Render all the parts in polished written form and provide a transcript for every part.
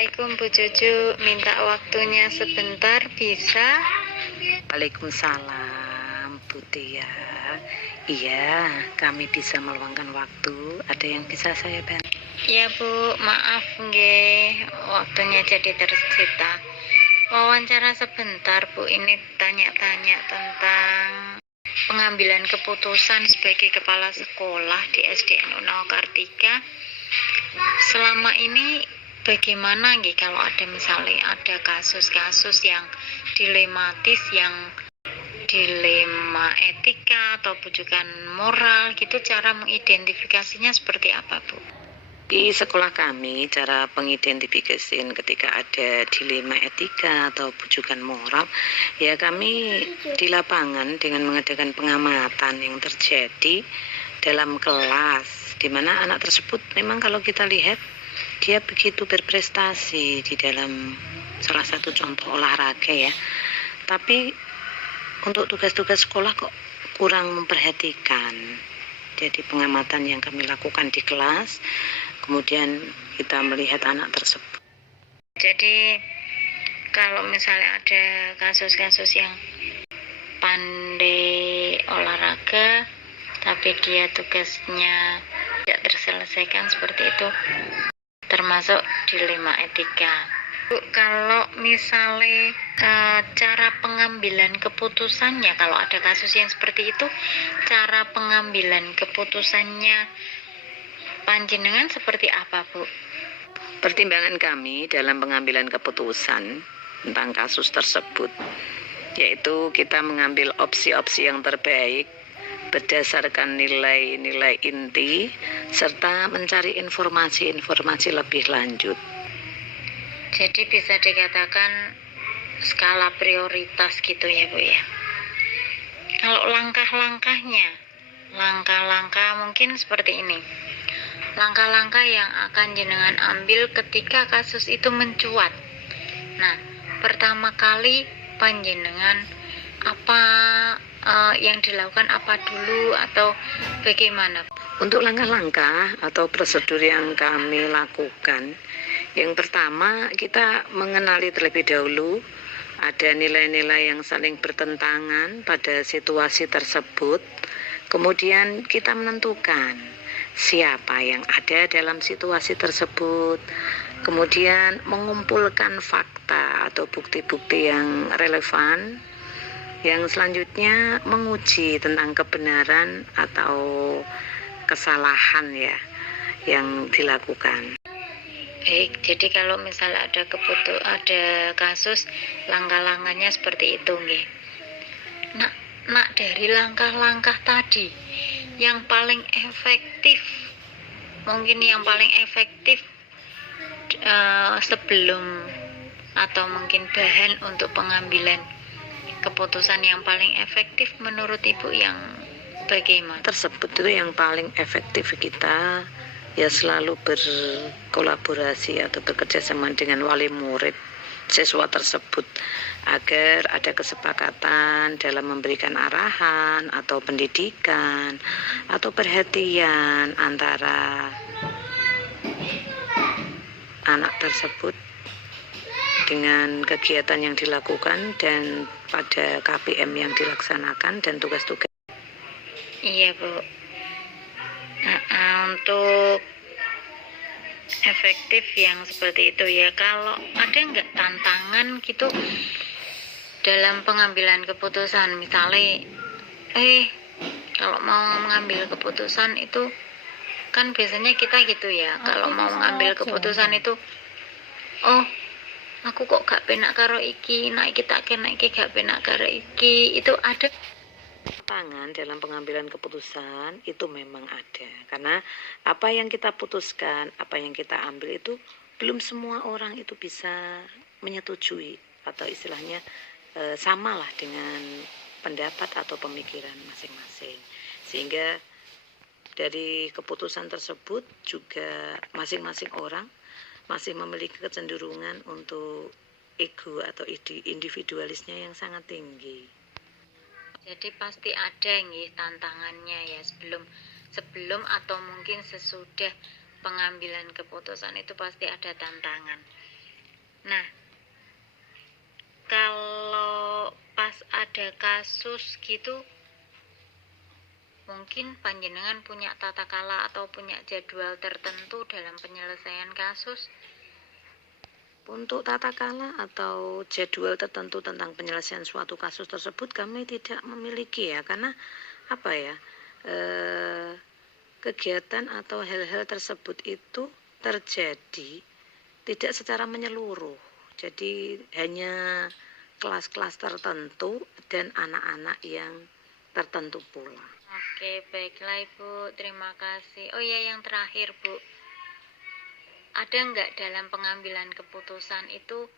Assalamualaikum Bu Cucu, minta waktunya sebentar bisa? Waalaikumsalam Bu Tia. Iya, kami bisa meluangkan waktu. Ada yang bisa saya bantu? Ya Bu, maaf nggih, waktunya jadi tersita. Wawancara sebentar Bu, ini tanya-tanya tentang pengambilan keputusan sebagai kepala sekolah di SDN Unawa Kartika. Selama ini bagaimana nggih kalau ada misalnya ada kasus-kasus yang dilematis, yang dilema etika atau bujukan moral gitu, cara mengidentifikasinya seperti apa Bu? Di sekolah kami, cara pengidentifikasian ketika ada dilema etika atau bujukan moral, ya kami di lapangan dengan mengadakan pengamatan yang terjadi dalam kelas, di mana anak tersebut memang kalau kita lihat dia begitu berprestasi di dalam salah satu contoh olahraga ya, tapi untuk tugas-tugas sekolah kok kurang memperhatikan. Jadi pengamatan yang kami lakukan di kelas, kemudian kita melihat anak tersebut. Jadi kalau misalnya ada kasus-kasus yang pandai olahraga tapi dia tugasnya tidak terselesaikan seperti itu, termasuk dilema etika. Bu, kalau misalnya cara pengambilan keputusannya, kalau ada kasus yang seperti itu, cara pengambilan keputusannya panjenengan seperti apa Bu? Pertimbangan kami dalam pengambilan keputusan tentang kasus tersebut, yaitu kita mengambil opsi-opsi yang terbaik berdasarkan nilai-nilai inti serta mencari informasi-informasi lebih lanjut. Jadi bisa dikatakan skala prioritas gitu ya Bu ya. Kalau langkah-langkahnya, langkah-langkah mungkin seperti ini. Langkah-langkah yang akan jenengan ambil ketika kasus itu mencuat. Nah, pertama kali panjenengan apa yang dilakukan apa dulu atau bagaimana? Untuk langkah-langkah atau prosedur yang kami lakukan, yang pertama kita mengenali terlebih dahulu ada nilai-nilai yang saling bertentangan pada situasi tersebut. Kemudian kita menentukan siapa yang ada dalam situasi tersebut. Kemudian mengumpulkan fakta atau bukti-bukti yang relevan. Yang selanjutnya menguji tentang kebenaran atau kesalahan ya yang dilakukan. Baik, jadi kalau misalnya ada kasus, langkah-langkahnya seperti itu nggih. Nak dari langkah-langkah tadi yang paling efektif, mungkin yang paling efektif sebelum atau mungkin bahan untuk pengambilan keputusan yang paling efektif menurut Ibu yang bagaimana? Tersebut itu yang paling efektif kita ya selalu berkolaborasi atau bekerja sama dengan wali murid siswa tersebut agar ada kesepakatan dalam memberikan arahan atau pendidikan atau perhatian antara anak tersebut dengan kegiatan yang dilakukan dan pada KPM yang dilaksanakan dan tugas-tugas. Iya Bu. Untuk efektif yang seperti itu ya, kalau ada nggak tantangan gitu dalam pengambilan keputusan, misalnya kalau mau mengambil keputusan itu kan biasanya kita gitu ya, kalau mau mengambil keputusan itu aku kok gak penak karo iki, naik kita gak penak karo iki, itu ada tantangan dalam pengambilan keputusan itu memang ada, karena apa yang kita putuskan, apa yang kita ambil itu belum semua orang itu bisa menyetujui atau istilahnya samalah dengan pendapat atau pemikiran masing-masing, sehingga dari keputusan tersebut juga masing-masing orang masih memiliki kecenderungan untuk ego atau individualisnya yang sangat tinggi. Jadi pasti ada nih tantangannya ya, sebelum atau mungkin sesudah pengambilan keputusan itu pasti ada tantangan. Nah, kalau pas ada kasus gitu, mungkin panjenengan punya tata kala atau punya jadwal tertentu dalam penyelesaian kasus. Untuk tata kala atau jadwal tertentu tentang penyelesaian suatu kasus tersebut kami tidak memiliki ya, karena apa ya, kegiatan atau hal-hal tersebut itu terjadi tidak secara menyeluruh. Jadi hanya kelas-kelas tertentu dan anak-anak yang tertentu pula. Oke, baiklah Ibu, terima kasih. Oh ya, yang terakhir Bu, ada nggak dalam pengambilan keputusan itu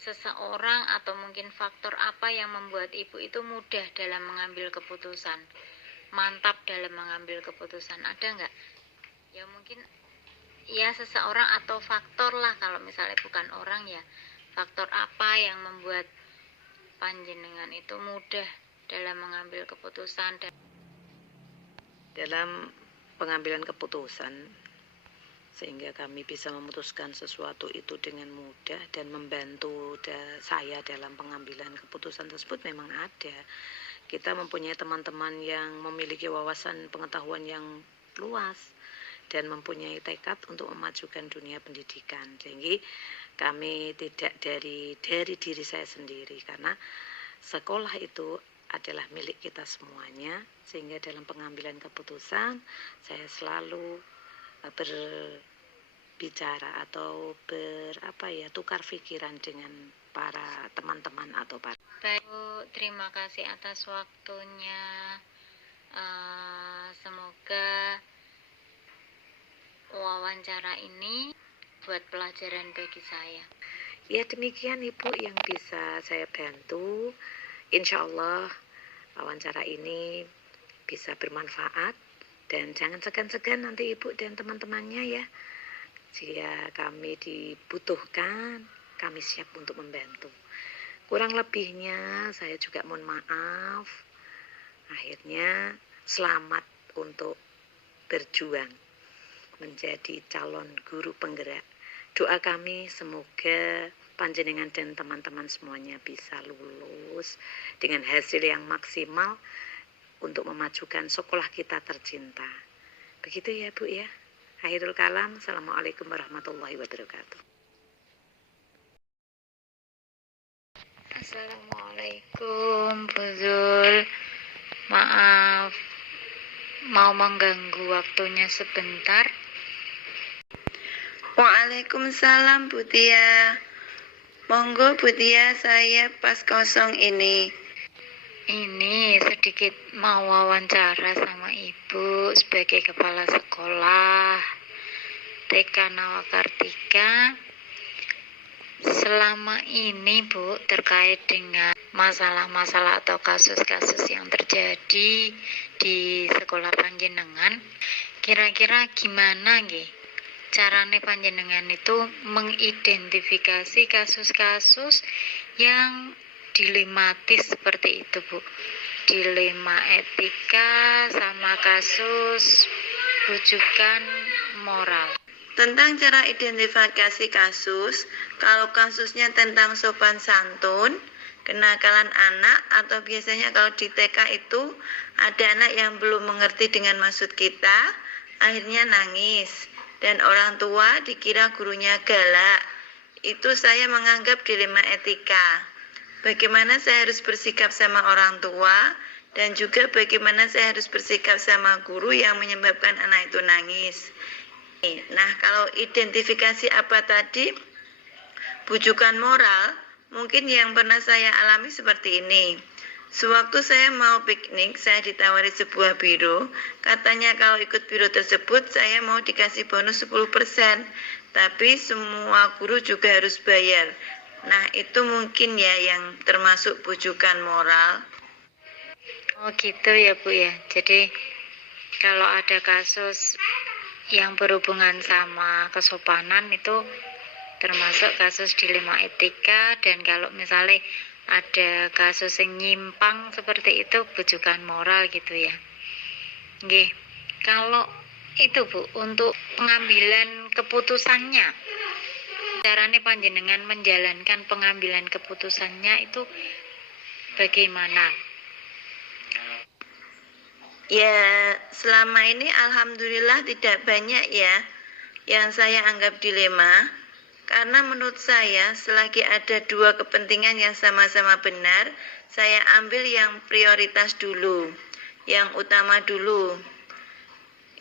seseorang atau mungkin faktor apa yang membuat Ibu itu mudah dalam mengambil keputusan, mantap dalam mengambil keputusan, ada nggak? Ya mungkin ya seseorang atau faktor lah, kalau misalnya bukan orang ya, faktor apa yang membuat panjenengan itu mudah dalam mengambil keputusan dalam pengambilan keputusan, sehingga kami bisa memutuskan sesuatu itu dengan mudah dan membantu saya dalam pengambilan keputusan tersebut memang ada. Kita mempunyai teman-teman yang memiliki wawasan pengetahuan yang luas dan mempunyai tekad untuk memajukan dunia pendidikan. Jadi kami tidak dari diri saya sendiri, karena sekolah itu adalah milik kita semuanya, sehingga dalam pengambilan keputusan saya selalu berbicara atau tukar pikiran dengan para teman-teman atau para. Baik, terima kasih atas waktunya. Semoga wawancara ini buat pelajaran bagi saya. Ya, demikian Ibu yang bisa saya bantu. Insya Allah wawancara ini bisa bermanfaat, dan jangan segan-segan nanti Ibu dan teman-temannya ya. Jika kami dibutuhkan, kami siap untuk membantu. Kurang lebihnya saya juga mohon maaf. Akhirnya selamat untuk berjuang menjadi calon guru penggerak. Doa kami semoga panjenengan dan teman-teman semuanya bisa lulus dengan hasil yang maksimal untuk memajukan sekolah kita tercinta. Begitu ya Bu ya. Akhirul kalam. Assalamualaikum warahmatullahi wabarakatuh. Assalamualaikum Bu Zul. Maaf mau mengganggu waktunya sebentar. Waalaikumsalam Bu Tia. Monggo Bu Tia, saya pas kosong ini. Ini sedikit mau wawancara sama Ibu sebagai kepala sekolah TK Nawakartika. Selama ini Bu, terkait dengan masalah-masalah atau kasus-kasus yang terjadi di sekolah panjenengan, kira-kira gimana nggih carane panjenengan itu mengidentifikasi kasus-kasus yang dilematis seperti itu Bu, dilema etika sama kasus rujukan moral. Tentang cara identifikasi kasus, kalau kasusnya tentang sopan santun, kenakalan anak, atau biasanya kalau di TK itu ada anak yang belum mengerti dengan maksud kita, akhirnya nangis, dan orang tua dikira gurunya galak. Itu saya menganggap dilema etika. Bagaimana saya harus bersikap sama orang tua, dan juga bagaimana saya harus bersikap sama guru yang menyebabkan anak itu nangis. Nah, kalau identifikasi apa tadi, bujukan moral, mungkin yang pernah saya alami seperti ini. Sewaktu saya mau piknik, saya ditawari sebuah biro. Katanya kalau ikut biro tersebut, saya mau dikasih bonus 10%. Tapi semua guru juga harus bayar. Nah, itu mungkin ya yang termasuk bujukan moral. Oh gitu ya Bu ya. Jadi kalau ada kasus yang berhubungan sama kesopanan itu termasuk kasus dilema etika, dan kalau misalnya ada kasus yang nyimpang seperti itu bujukan moral gitu ya. Nggih. Kalau itu Bu, untuk pengambilan keputusannya caranya panjenengan menjalankan pengambilan keputusannya itu bagaimana? Ya, selama ini alhamdulillah tidak banyak ya yang saya anggap dilema. Karena menurut saya selagi ada dua kepentingan yang sama-sama benar, saya ambil yang prioritas dulu, yang utama dulu.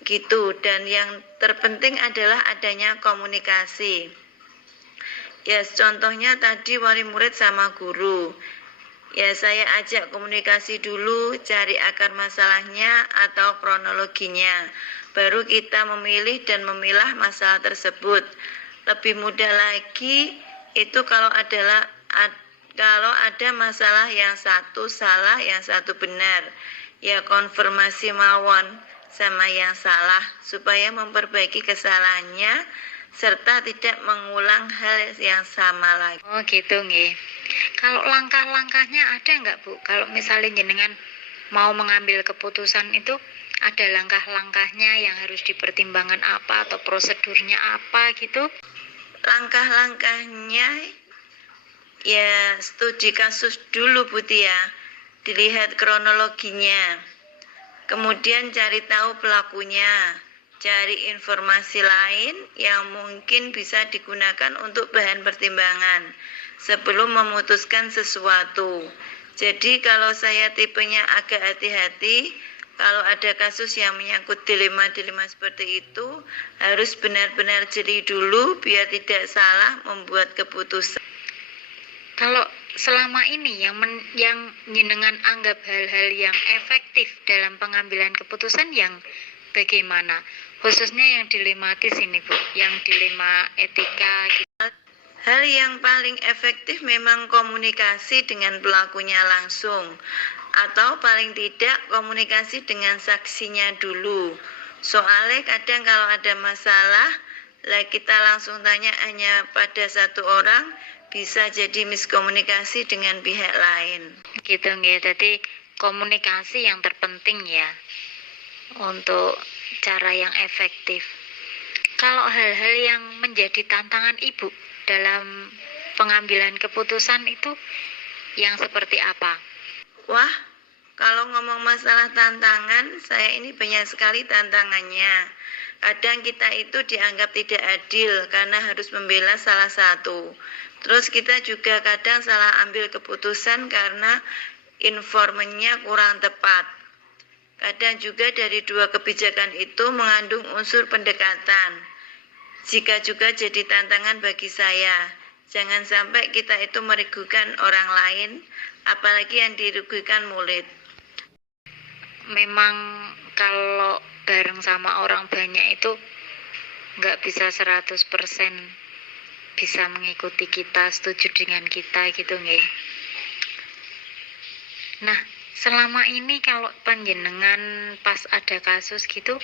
Gitu, dan yang terpenting adalah adanya komunikasi. Ya, contohnya tadi wali murid sama guru. Ya, saya ajak komunikasi dulu, cari akar masalahnya atau kronologinya. Baru kita memilih dan memilah masalah tersebut. Lebih mudah lagi itu kalau ada masalah yang satu salah, yang satu benar. Ya, konfirmasi mawon sama yang salah supaya memperbaiki kesalahannya serta tidak mengulang hal yang sama lagi. Oh gitu nggih. Kalau langkah-langkahnya ada nggak Bu? Kalau misalnya jenengan mau mengambil keputusan itu ada langkah-langkahnya yang harus dipertimbangkan apa atau prosedurnya apa gitu? Langkah-langkahnya ya studi kasus dulu Bu Tia, dilihat kronologinya, kemudian cari tahu pelakunya, cari informasi lain yang mungkin bisa digunakan untuk bahan pertimbangan sebelum memutuskan sesuatu. Jadi kalau saya tipenya agak hati-hati, kalau ada kasus yang menyangkut dilema-dilema seperti itu, harus benar-benar jeli dulu biar tidak salah membuat keputusan. Kalau selama ini yang jenengan anggap hal-hal yang efektif dalam pengambilan keputusan yang bagaimana? Khususnya yang dilematis ini Bu, yang dilema etika gitu. Hal yang paling efektif memang komunikasi dengan pelakunya langsung, atau paling tidak komunikasi dengan saksinya dulu. Soalnya kadang kalau ada masalah, lah kita langsung tanya hanya pada satu orang, bisa jadi miskomunikasi dengan pihak lain. Gitu nggih. Jadi komunikasi yang terpenting ya untuk cara yang efektif. Kalau hal-hal yang menjadi tantangan Ibu dalam pengambilan keputusan itu yang seperti apa? Wah, kalau ngomong masalah tantangan, saya ini banyak sekali tantangannya. Kadang kita itu dianggap tidak adil karena harus membela salah satu. Terus kita juga kadang salah ambil keputusan karena informannya kurang tepat. Kadang juga dari dua kebijakan itu mengandung unsur pendekatan. Jika juga jadi tantangan bagi saya, jangan sampai kita itu merugikan orang lain, apalagi yang dirugikan murid. Memang kalau bareng sama orang banyak itu nggak bisa 100% bisa mengikuti kita, setuju dengan kita gitu nggih. Nah, selama ini kalau panjenengan pas ada kasus gitu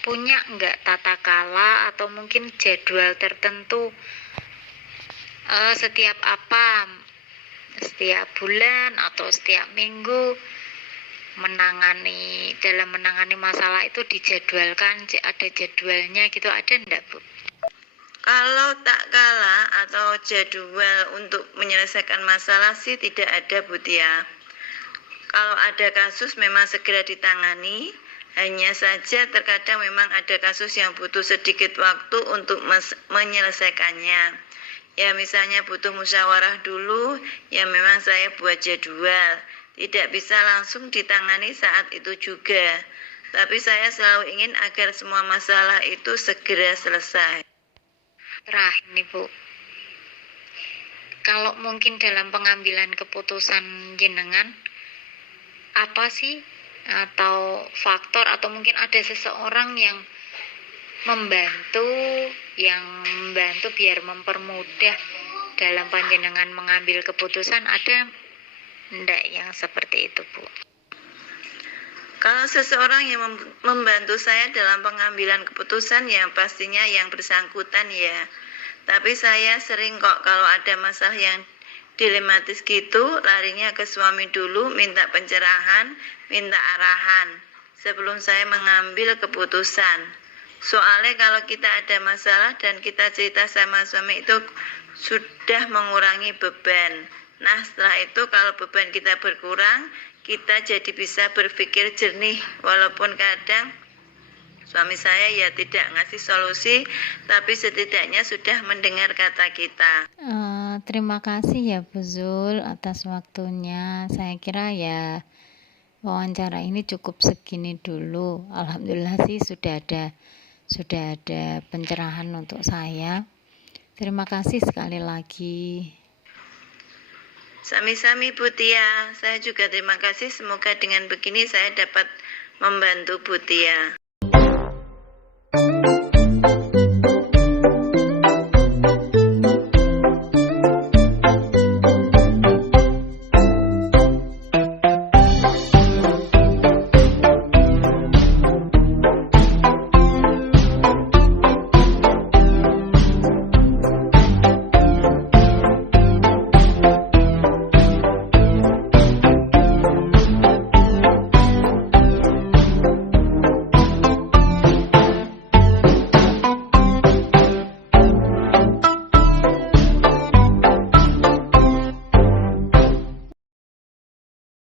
punya nggak tata kala atau mungkin jadwal tertentu setiap bulan atau setiap minggu dalam menangani masalah itu dijadwalkan, ada jadwalnya gitu, ada enggak Bu? Kalau tak kala atau jadwal untuk menyelesaikan masalah sih tidak ada Bu Tia. Kalau ada kasus memang segera ditangani, hanya saja terkadang memang ada kasus yang butuh sedikit waktu untuk menyelesaikannya. Ya misalnya butuh musyawarah dulu, ya memang saya buat jadwal. Tidak bisa langsung ditangani saat itu juga. Tapi saya selalu ingin agar semua masalah itu segera selesai. Terakhir nih Bu, kalau mungkin dalam pengambilan keputusan jenengan, apa sih atau faktor atau mungkin ada seseorang yang membantu biar mempermudah dalam panjenengan mengambil keputusan, ada enggak yang seperti itu Bu? Kalau seseorang yang membantu saya dalam pengambilan keputusan ya pastinya yang bersangkutan ya. Tapi saya sering kok kalau ada masalah yang dilematis gitu larinya ke suami dulu, minta pencerahan, minta arahan sebelum saya mengambil keputusan. Soalnya kalau kita ada masalah dan kita cerita sama suami itu sudah mengurangi beban. Nah, setelah itu kalau beban kita berkurang, kita jadi bisa berpikir jernih. Walaupun kadang suami saya ya tidak ngasih solusi, tapi setidaknya sudah mendengar kata kita. Terima kasih ya Bu Zul atas waktunya. Saya kira ya wawancara ini cukup segini dulu. Alhamdulillah sih sudah ada pencerahan untuk saya. Terima kasih sekali lagi. Sami-sami Bu Tia, saya juga terima kasih. Semoga dengan begini saya dapat membantu Bu Tia.